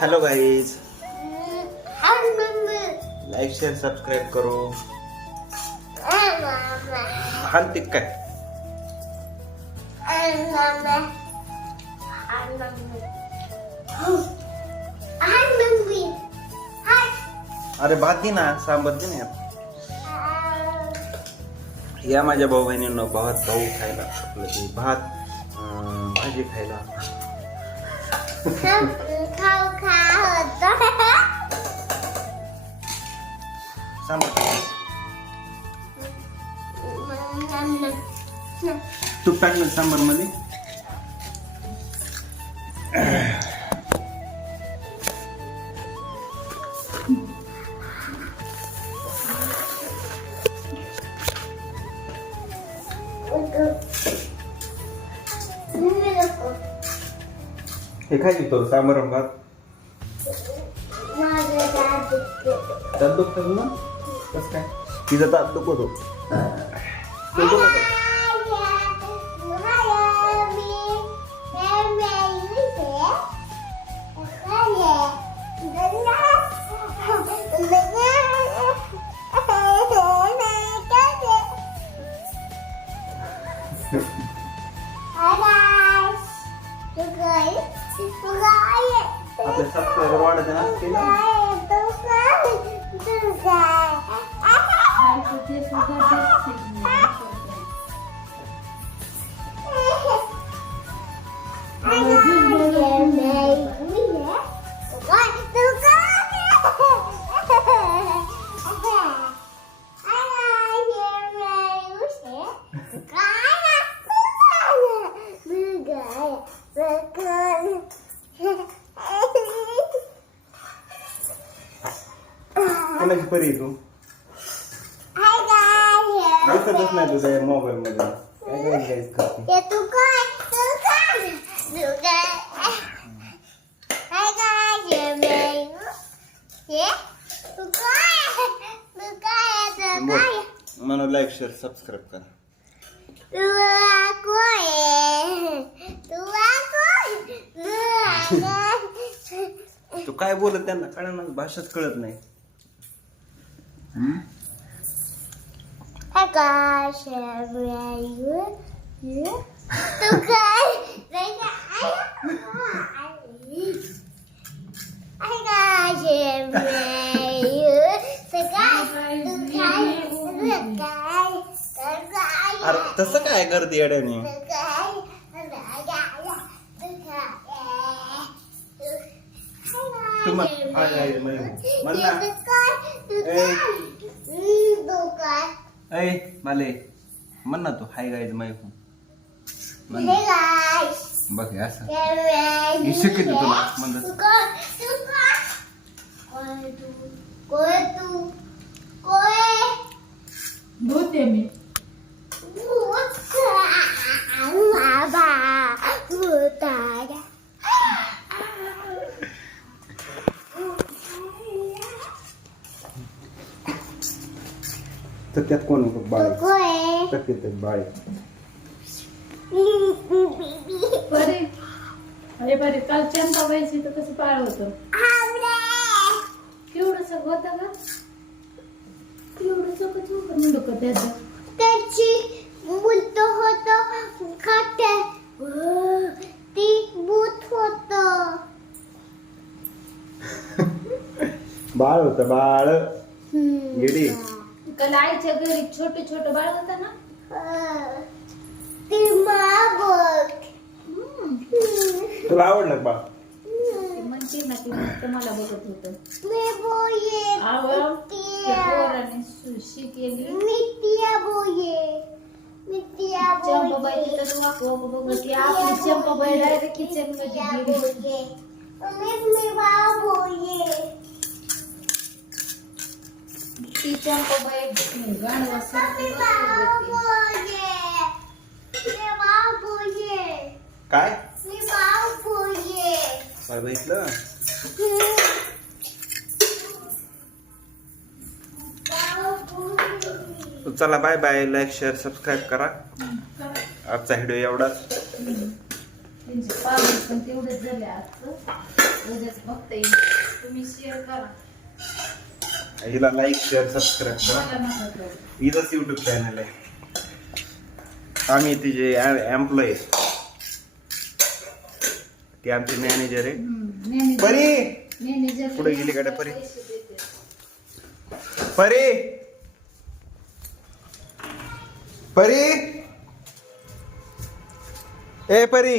Hello guys, like share subscribe करो. हालते काय अरे भात दे ना, सांबार दे ना. या माझ्या भाऊ बहिणींना भाऊ खायला, आपलं ते भात भाजी खायला. तूप टाकलं सांबार मध्ये. हे खायची तो सांबार भात. दात दुखतो ना, कसं काय तिचा दात दुखतो. आपले सबस्क्रायबर वाढत ना कोणाची परी तू दिसतच नाही तुझ्या मोबाईल मध्ये. मला लाईक शेअर सबस्क्राईब करा. तू काय बोलत त्यांना कळणार, भाषाच कळत नाही. अरे तसं काय करते येड्याने. माले म्हण ना तू हाय गाईज माय बघ असं शिकत तुला म्हणलं. तर त्यात कोण बाळ बाळ अरे बरे काल चंपाबाईची तर कसं पाळ होतं, केवढंस होतं का, केवढंच मुंडक त्याची बुत होत खाते ती बुत होत. बाळ होत बाळ येडी. काल आईच्या घरी छोटे छोटे बाळ होतं ना, ते तुला आवडलं बाळ. म्हणते ना ती मस्त मला बघत होत. केली चंपाबाई तिथं वाकव बघत की आपली चंपाबाई डायरेक्ट किचन मध्ये गेली. ती चंपाबाई गाणं सरते काय काय बघितलं. चला bye bye. Like share subscribe करा. आजचा व्हिडिओ एवढाच. तेवढेच झाले आजचं. उद्याच बघता येईल. तुम्ही शेअर करा. हिला लाईक शेअर सबस्क्राईब करा. मला नका करू. हिचंच युट्यूब चॅनल आहे. आम्ही तिचे एम्प्लॉय, ती आमची मॅनेजर आहे. परी मॅनेजर पुढे गेली गाड्या परी. पैसे देते. परी परी ए परी